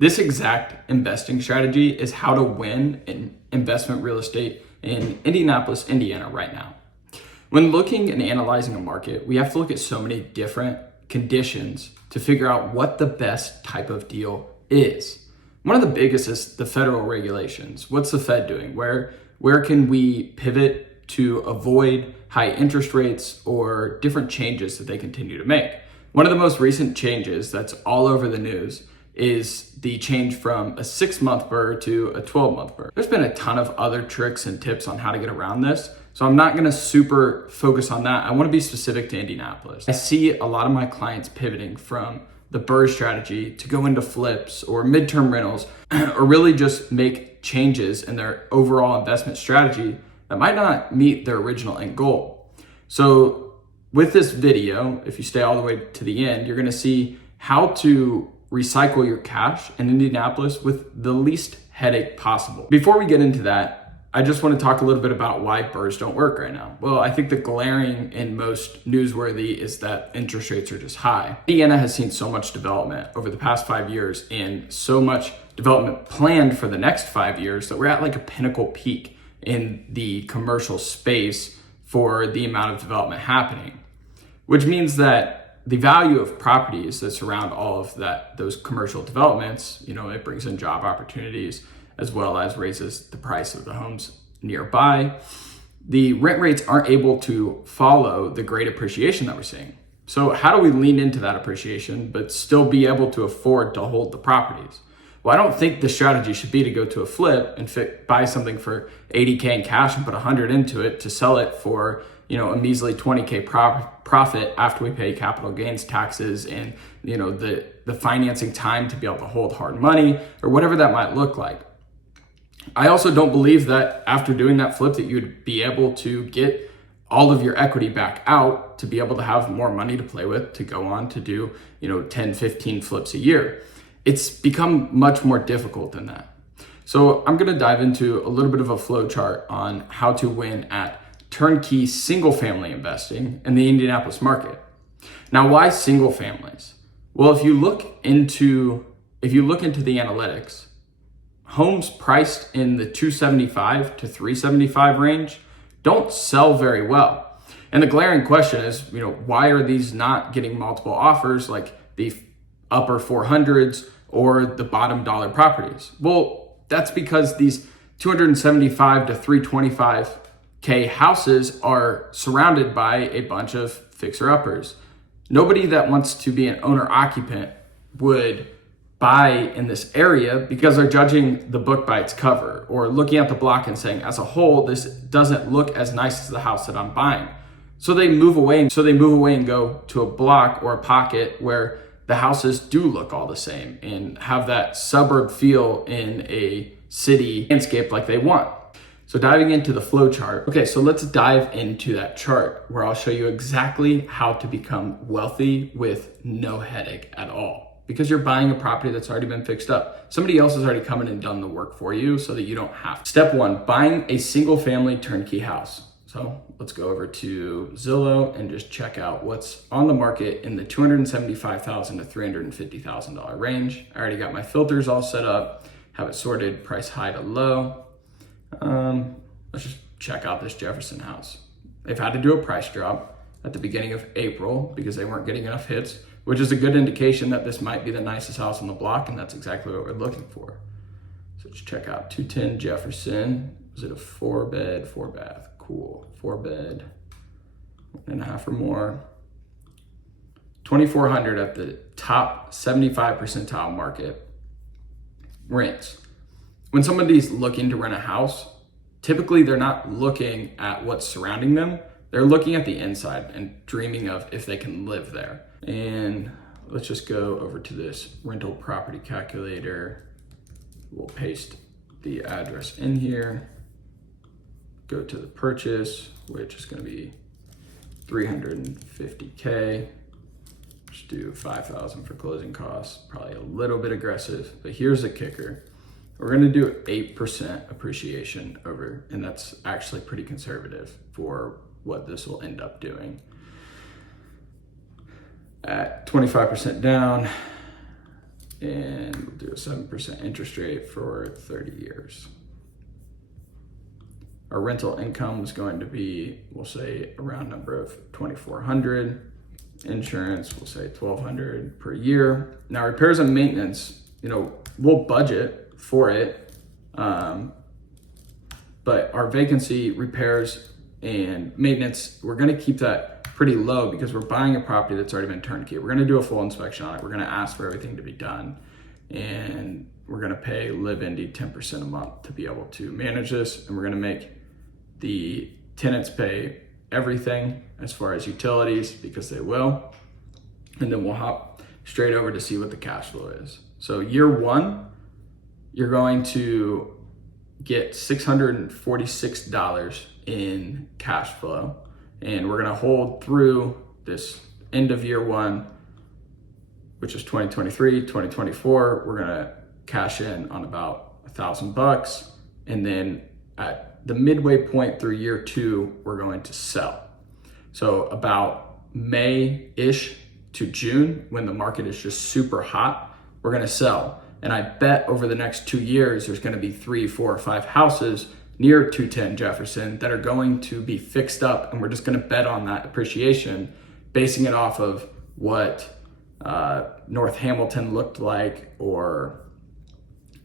This exact investing strategy is how to win in investment real estate in Indianapolis, Indiana right now. When looking and analyzing a market, we have to look at so many different conditions to figure out what the best type of deal is. One of the biggest is the federal regulations. What's the Fed doing? Where can we pivot to avoid high interest rates or different changes that they continue to make? One of the most recent changes that's all over the news is the change from a 6-month BRRRR to a 12-month BRRRR. There's been a ton of other tricks and tips on how to get around this, so I'm not gonna super focus on that. I wanna be specific to Indianapolis. I see a lot of my clients pivoting from the BRRRR strategy to go into flips or midterm rentals, or really just make changes in their overall investment strategy that might not meet their original end goal. So with this video, if you stay all the way to the end, you're gonna see how to recycle your cash in Indianapolis with the least headache possible. Before we get into that, I just want to talk a little bit about why BRRRRs don't work right now. Well, I think the glaring and most newsworthy is that interest rates are just high. Indiana has seen so much development over the past 5 years and so much development planned for the next 5 years that we're at like a pinnacle peak in the commercial space for the amount of development happening, which means that the value of properties that surround all of those commercial developments, it brings in job opportunities as well as raises the price of the homes nearby. The rent rates aren't able to follow the great appreciation that we're seeing. So how do we lean into that appreciation but still be able to afford to hold the properties? Well, I don't think the strategy should be to go to a flip and buy something for $80K in cash and put 100 into it to sell it for a measly $20K profit after we pay capital gains taxes and the financing time to be able to hold hard money or whatever that might look like. I also don't believe that after doing that flip that you'd be able to get all of your equity back out to be able to have more money to play with to go on to do 10, 15 flips a year. It's become much more difficult than that. So I'm going to dive into a little bit of a flow chart on how to win at turnkey single family investing in the Indianapolis market. Now, why single families? Well, if you look into the analytics, homes priced in the 275 to 375 range don't sell very well. And the glaring question is, why are these not getting multiple offers like the upper 400s or the bottom dollar properties? Well, that's because these 275 to 325K houses are surrounded by a bunch of fixer-uppers. Nobody that wants to be an owner-occupant would buy in this area because they're judging the book by its cover or looking at the block and saying, as a whole, this doesn't look as nice as the house that I'm buying. So they move away and go to a block or a pocket where the houses do look all the same and have that suburb feel in a city landscape like they want. So diving into the flow chart. Okay, so let's dive into that chart where I'll show you exactly how to become wealthy with no headache at all. Because you're buying a property that's already been fixed up. Somebody else has already come in and done the work for you so that you don't have to. Step 1, buying a single family turnkey house. So let's go over to Zillow and just check out what's on the market in the $275,000 to $350,000 range. I already got my filters all set up, have it sorted price high to low. Let's just check out this Jefferson house. They've had to do a price drop at the beginning of April because they weren't getting enough hits, which is a good indication that this might be the nicest house on the block, and that's exactly what we're looking for. So let's check out 210 Jefferson. Is it a 4-bed, 4-bath? Cool. 4-bed, 1.5 or more. 2,400 at the top 75 percentile market rents. When somebody's looking to rent a house, typically they're not looking at what's surrounding them. They're looking at the inside and dreaming of if they can live there. And let's just go over to this rental property calculator. We'll paste the address in here. Go to the purchase, which is going to be $350K. Just do $5,000 for closing costs. Probably a little bit aggressive, but here's the kicker. We're going to do 8% appreciation over, and that's actually pretty conservative for what this will end up doing. At 25% down, and we'll do a 7% interest rate for 30 years. Our rental income is going to be, we'll say, a round number of $2,400. Insurance, we'll say $1,200 per year. Now, repairs and maintenance, we'll budget for it, but our vacancy, repairs, and maintenance, we're going to keep that pretty low because we're buying a property that's already been turnkey. We're going to do a full inspection on it. We're going to ask for everything to be done, and we're going to pay Live Indy 10% a month to be able to manage this, and we're going to make the tenants pay everything as far as utilities because they will, and then we'll hop straight over to see what the cash flow is. So year one, you're going to get $646 in cash flow, and we're going to hold through this end of year one, which is 2023, 2024. We're going to cash in on about $1,000, and then at the midway point through year two, we're going to sell. So about May-ish to June, when the market is just super hot, we're going to sell. And I bet over the next 2 years, there's going to be 3, 4, or 5 houses near 210 Jefferson that are going to be fixed up, and we're just going to bet on that appreciation, basing it off of what North Hamilton looked like, or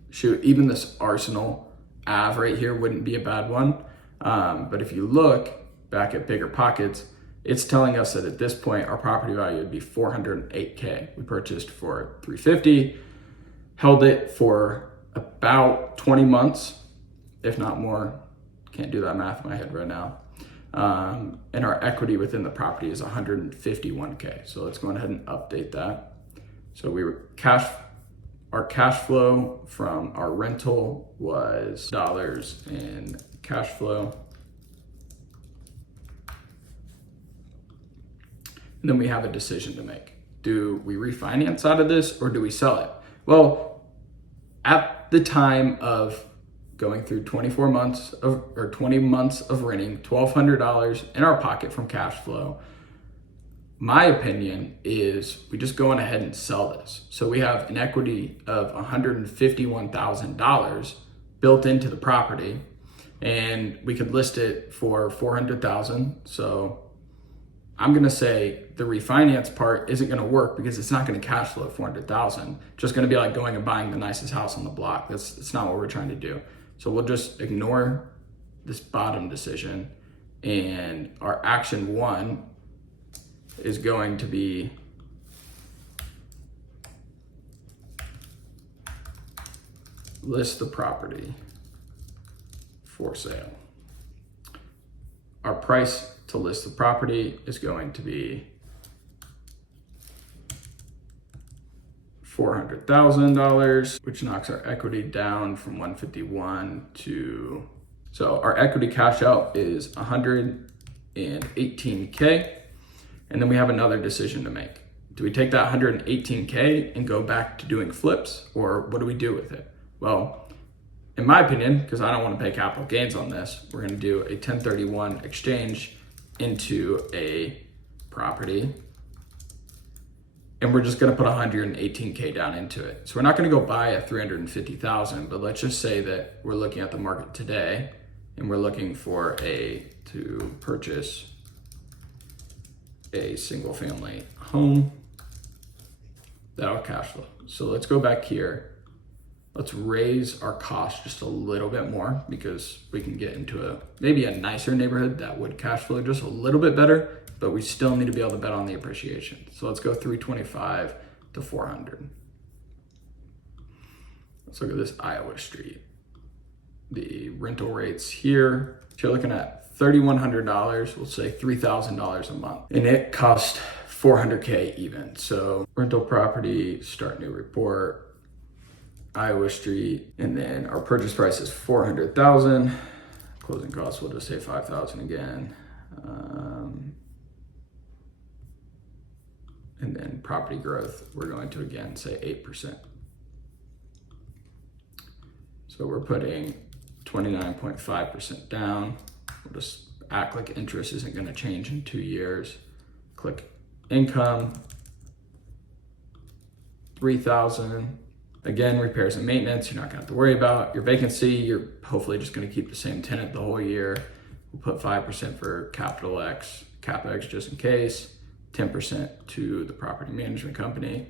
shoot, even this Arsenal Ave right here wouldn't be a bad one. But if you look back at Bigger Pockets, it's telling us that at this point, our property value would be $408K. We purchased for $350, held it for about 20 months, if not more. Can't do that math in my head right now. And our equity within the property is $151K. So let's go ahead and update that. So our cash flow from our rental was dollars in cash flow. And then we have a decision to make. Do we refinance out of this or do we sell it? Well, at the time of going through 20 months of renting, $1,200 in our pocket from cash flow, my opinion is we just go on ahead and sell this. So we have an equity of $151,000 built into the property, and we could list it for $400,000. So I'm going to say the refinance part isn't going to work because it's not going to cash flow at $400,000. Just going to be like going and buying the nicest house on the block. That's not what we're trying to do. So we'll just ignore this bottom decision, and our action one is going to be list the property for sale. Our price to list the property is going to be $400,000, which knocks our equity down from 151 to, so our equity cash out is 118K. And then we have another decision to make. Do we take that 118K and go back to doing flips, or what do we do with it? Well, in my opinion, because I don't want to pay capital gains on this, we're going to do a 1031 exchange into a property, and we're just going to put 118K down into it. So we're not going to go buy a 350,000, but let's just say that we're looking at the market today and we're looking for to purchase a single family home that'll cash flow. So let's go back here. Let's raise our cost just a little bit more because we can get into maybe a nicer neighborhood that would cash flow just a little bit better, but we still need to be able to bet on the appreciation. So let's go 325 to 400. Let's look at this Iowa Street. The rental rates here, if you're looking at $3,100, we'll say $3,000 a month, and it cost $400K even. So rental property, start new report, Iowa Street, and then our purchase price is $400,000. Closing costs, we'll just say $5,000 again. And then property growth, we're going to again say 8%. So we're putting 29.5% down. We'll just act like interest isn't going to change in 2 years. Click income, $3,000. Again, repairs and maintenance, you're not gonna have to worry about. Your vacancy, you're hopefully just gonna keep the same tenant the whole year. We'll put 5% for capital X, CapEx just in case, 10% to the property management company.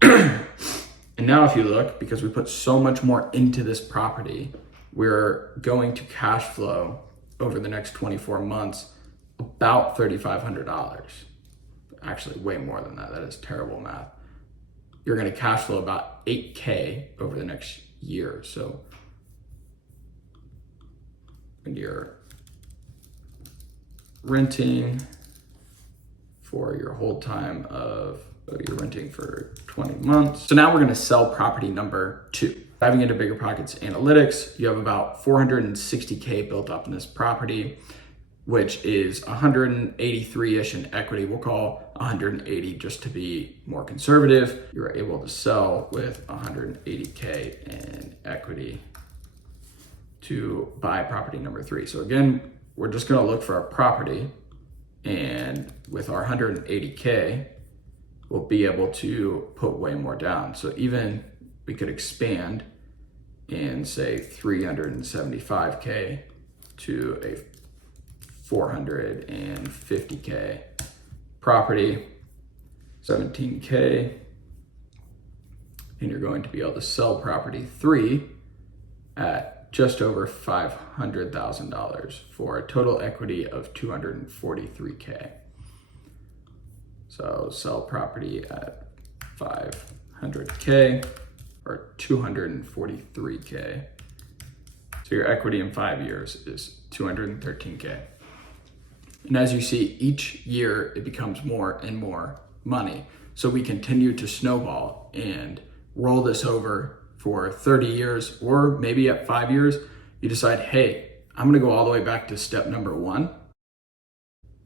And now if you look, because we put so much more into this property, we're going to cash flow over the next 24 months about $3,500. Actually, way more than that. That is terrible math. You're going to cash flow about $8K over the next year. So when you're renting for your hold time of, you're renting for 20 months. So now we're going to sell property number 2. Diving into Bigger Pockets analytics, you have about 460K built up in this property, which is 183-ish in equity. We'll call 180 just to be more conservative. You're able to sell with 180K in equity to buy property number 3. So again, we're just gonna look for a property, and with our 180K, we'll be able to put way more down. So even we could expand and say 375K to a 450K property, 17K, and you're going to be able to sell property 3 at just over $500,000 for a total equity of 243K. So sell property at 500K or 243K. So your equity in 5 years is 213K. And as you see, each year it becomes more and more money. So we continue to snowball and roll this over for 30 years, or maybe at 5 years, you decide, hey, I'm gonna go all the way back to step number 1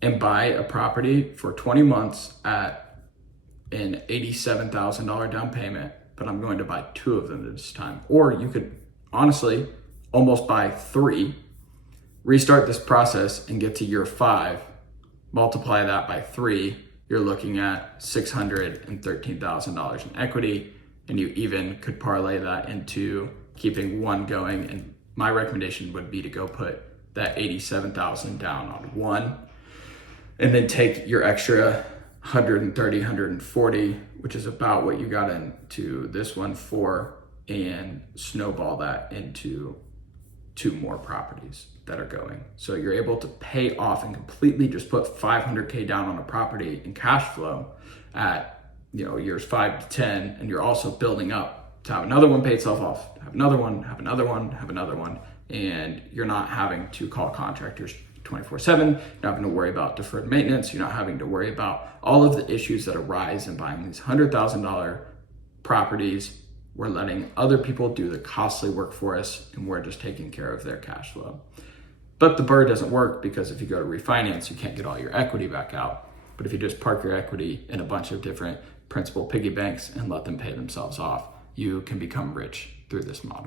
and buy a property for 20 months at an $87,000 down payment, but I'm going to buy 2 of them this time. Or you could honestly almost buy 3, restart this process and get to year 5, multiply that by 3, you're looking at $613,000 in equity, and you even could parlay that into keeping 1 going. And my recommendation would be to go put that $87,000 down on 1, and then take your extra 130, 140, which is about what you got into this one for, and snowball that into 2 more properties that are going. So you're able to pay off and completely just put 500K down on a property in cash flow at years 5 to 10, and you're also building up to have another one pay itself off, have another one, have another one, have another one, and you're not having to call contractors 24/7. You're not having to worry about deferred maintenance. You're not having to worry about all of the issues that arise in buying these $100,000 properties. We're letting other people do the costly work for us, and we're just taking care of their cash flow. But the BRRRR doesn't work, because if you go to refinance, you can't get all your equity back out. But if you just park your equity in a bunch of different principal piggy banks and let them pay themselves off, you can become rich through this model.